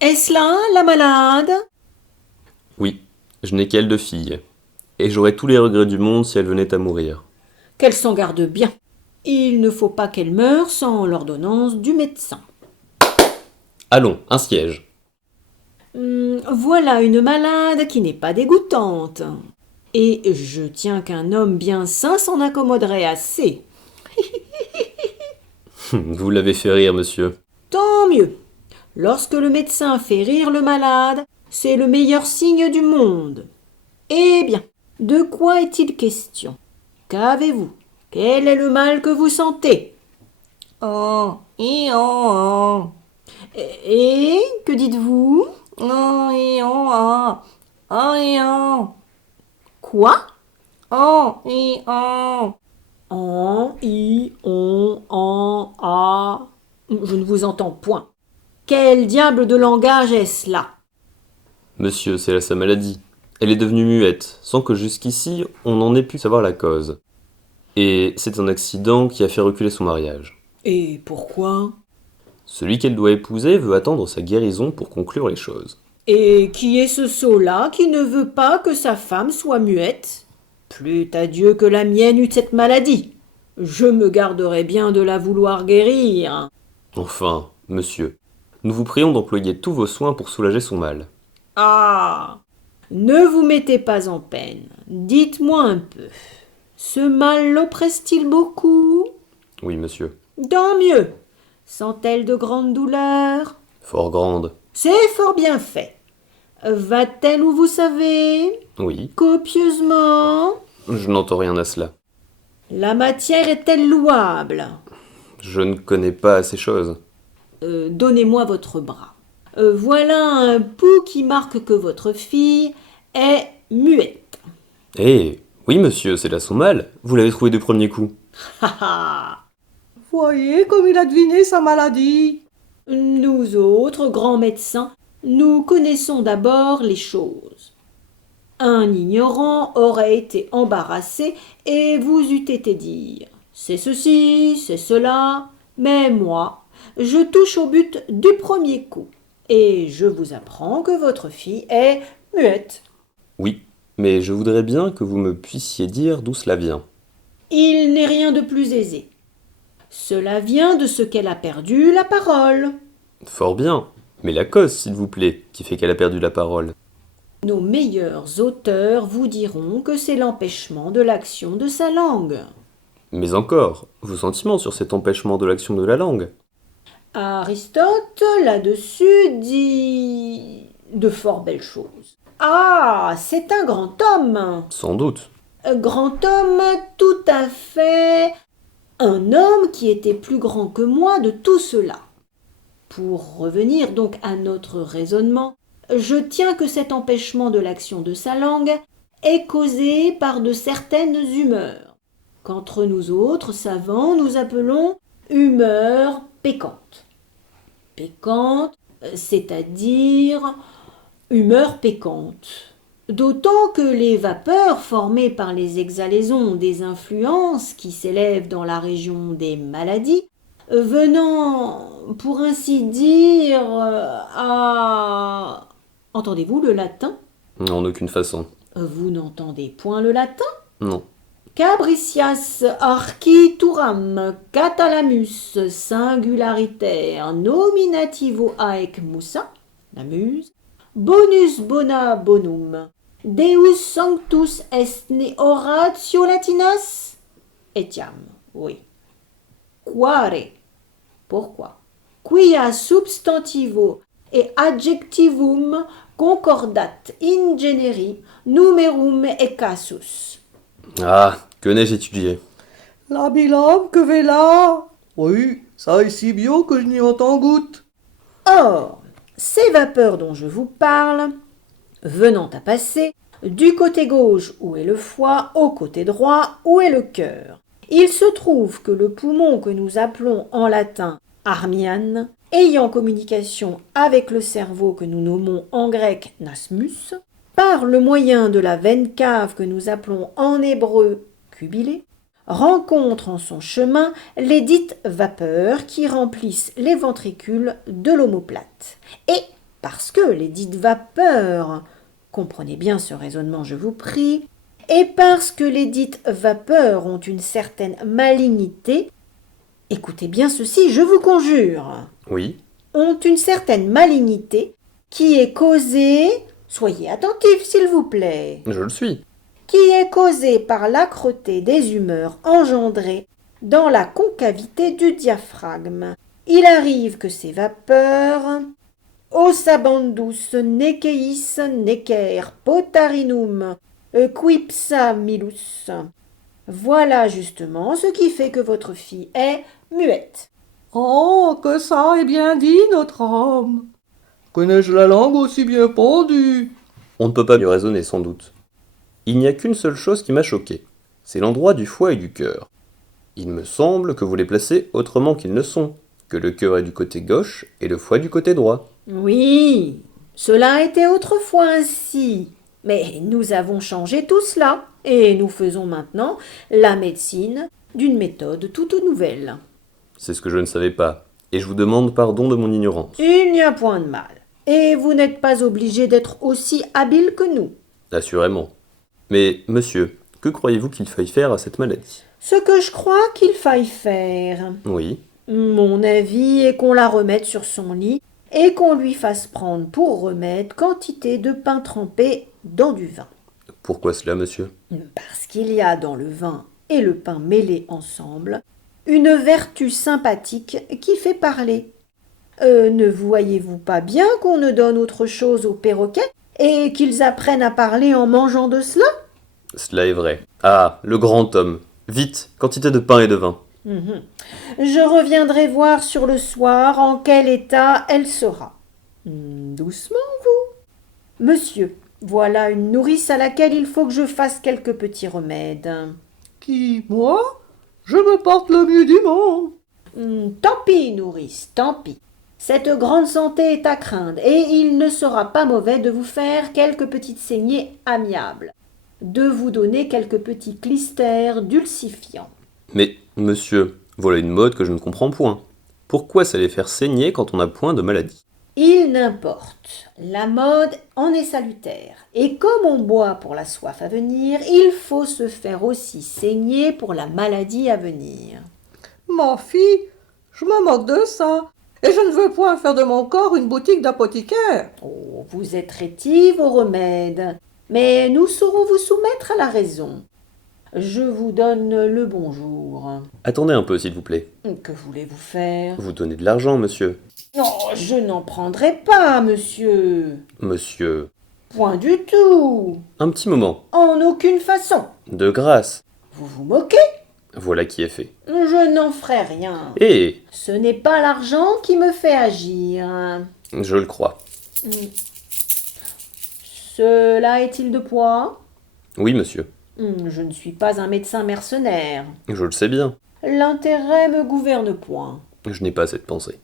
Est-ce là, la malade? Oui, je n'ai qu'elle de fille, et j'aurais tous les regrets du monde si elle venait à mourir. Qu'elle s'en garde bien. Il ne faut pas qu'elle meure sans l'ordonnance du médecin. Allons, un siège. Voilà une malade qui n'est pas dégoûtante. Et je tiens qu'un homme bien sain s'en accommoderait assez. Vous l'avez fait rire, monsieur. Tant mieux. Lorsque le médecin fait rire le malade, c'est le meilleur signe du monde. Eh bien, de quoi est-il question? Qu'avez-vous? Quel est le mal que vous sentez? Oh, oh. Et que dites-vous? Oh, oh. Oh, oh. Quoi? Oh, oh. En, i, on, en, a. Je ne vous entends point. Quel diable de langage est-ce là? Monsieur, c'est là sa maladie. Elle est devenue muette, sans que jusqu'ici on en ait pu savoir la cause. Et c'est un accident qui a fait reculer son mariage. Et pourquoi? Celui qu'elle doit épouser veut attendre sa guérison pour conclure les choses. Et qui est ce sot-là qui ne veut pas que sa femme soit muette? Plût à Dieu que la mienne eût cette maladie. Je me garderais bien de la vouloir guérir. Enfin, monsieur, nous vous prions d'employer tous vos soins pour soulager son mal. Ah! Ne vous mettez pas en peine. Dites-moi un peu. Ce mal l'oppresse-t-il beaucoup? Oui, monsieur. Tant mieux. Sent-elle de grandes douleurs? Fort grande. C'est fort bien fait. Va-t-elle où vous savez? Oui. Copieusement? Je n'entends rien à cela. La matière est-elle louable? Je ne connais pas ces choses. Donnez-moi votre bras. Voilà un pouls qui marque que votre fille est muette. Eh, oui, monsieur, c'est là son mal. Vous l'avez trouvé du premier coup. Ha ha! Voyez comme il a deviné sa maladie. Nous autres, grands médecins, nous connaissons d'abord les choses. Un ignorant aurait été embarrassé et vous eût été dire c'est ceci, c'est cela, mais moi, je touche au but du premier coup, et je vous apprends que votre fille est muette. Oui, mais je voudrais bien que vous me puissiez dire d'où cela vient. Il n'est rien de plus aisé. Cela vient de ce qu'elle a perdu la parole. Fort bien, mais la cause, s'il vous plaît, qui fait qu'elle a perdu la parole. Nos meilleurs auteurs vous diront que c'est l'empêchement de l'action de sa langue. Mais encore, vos sentiments sur cet empêchement de l'action de la langue. Aristote, là-dessus, dit de fort belles choses. Ah, c'est un grand homme. Sans doute. Grand homme, tout à fait. Un homme qui était plus grand que moi de tout cela. Pour revenir donc à notre raisonnement, je tiens que cet empêchement de l'action de sa langue est causé par de certaines humeurs, qu'entre nous autres savants nous appelons humeurs pécantes. Pécante, c'est-à-dire humeur pécante. D'autant que les vapeurs formées par les exhalaisons des influences qui s'élèvent dans la région des maladies, venant, pour ainsi dire, à... Entendez-vous le latin? En aucune façon. Vous n'entendez point le latin? Non. Cabricias archituram catalamus singulariter nominativo aec musa, la muse, bonus bona bonum, Deus sanctus est ne oratio latinas? Etiam, oui. Quare, pourquoi? Quia substantivo et adjectivum concordat in generi numerum et casus. Ah, que n'ai-je étudié? La bilame que là. Oui, ça est si bien que je n'y entends goutte. Or, ces vapeurs dont je vous parle, venant à passer du côté gauche où est le foie au côté droit où est le cœur, il se trouve que le poumon que nous appelons en latin armian, ayant communication avec le cerveau que nous nommons en grec nasmus, par le moyen de la veine cave que nous appelons en hébreu cubilé, rencontre en son chemin les dites vapeurs qui remplissent les ventricules de l'omoplate. Et parce que les dites vapeurs, comprenez bien ce raisonnement, je vous prie, et parce que les dites vapeurs ont une certaine malignité, écoutez bien ceci, je vous conjure, Oui. ont une certaine malignité qui est causée, soyez attentifs s'il vous plaît, Je le suis. qui est causée par l'âcreté des humeurs engendrées dans la concavité du diaphragme. Il arrive que ces vapeurs, osabandus neceis necer potarinum quipsamilus. Voilà justement ce qui fait que votre fille est muette. Oh, que ça est bien dit, notre homme. Connais-je la langue aussi bien pendue? On ne peut pas mieux raisonner sans doute. Il n'y a qu'une seule chose qui m'a choqué. C'est l'endroit du foie et du cœur. Il me semble que vous les placez autrement qu'ils ne sont, que le cœur est du côté gauche et le foie du côté droit. Oui, cela était autrefois ainsi, mais nous avons changé tout cela, et nous faisons maintenant la médecine d'une méthode toute nouvelle. C'est ce que je ne savais pas, et je vous demande pardon de mon ignorance. Il n'y a point de mal, et vous n'êtes pas obligé d'être aussi habile que nous. Assurément. Mais, monsieur, que croyez-vous qu'il faille faire à cette maladie? Ce que je crois qu'il faille faire, Oui. mon avis est qu'on la remette sur son lit et qu'on lui fasse prendre pour remède quantité de pain trempé dans du vin. Pourquoi cela, monsieur? Parce qu'il y a dans le vin et le pain mêlés ensemble une vertu sympathique qui fait parler. Ne voyez-vous pas bien qu'on ne donne autre chose aux perroquets et qu'ils apprennent à parler en mangeant de cela? Cela est vrai. Ah, le grand homme. Vite, quantité de pain et de vin. Je reviendrai voir sur le soir en quel état elle sera. Doucement, vous. Monsieur, voilà une nourrice à laquelle il faut que je fasse quelques petits remèdes. Qui, moi? Je me porte le mieux du monde. Tant pis, nourrice, tant pis. Cette grande santé est à craindre, et il ne sera pas mauvais de vous faire quelques petites saignées amiables, de vous donner quelques petits clistères dulcifiants. Mais, monsieur, voilà une mode que je ne comprends point. Pourquoi ça les faire saigner quand on n'a point de maladie? Il n'importe, la mode en est salutaire, et comme on boit pour la soif à venir, il faut se faire aussi saigner pour la maladie à venir. Ma fille, je me moque de ça. Et je ne veux point faire de mon corps une boutique d'apothicaire. Oh, vous êtes rétive aux remèdes, mais nous saurons vous soumettre à la raison. Je vous donne le bonjour. Attendez un peu, s'il vous plaît. Que voulez-vous faire? Vous donnez de l'argent, monsieur. Non, je n'en prendrai pas, monsieur. Monsieur. Point du tout. Un petit moment. En aucune façon. De grâce. Vous vous moquez? Voilà qui est fait. Je n'en ferai rien. Eh, Ce n'est pas l'argent qui me fait agir. je le crois. Cela est-il de poids? Oui, monsieur. Je ne suis pas un médecin mercenaire. Je le sais bien. L'intérêt me gouverne point. Je n'ai pas cette pensée.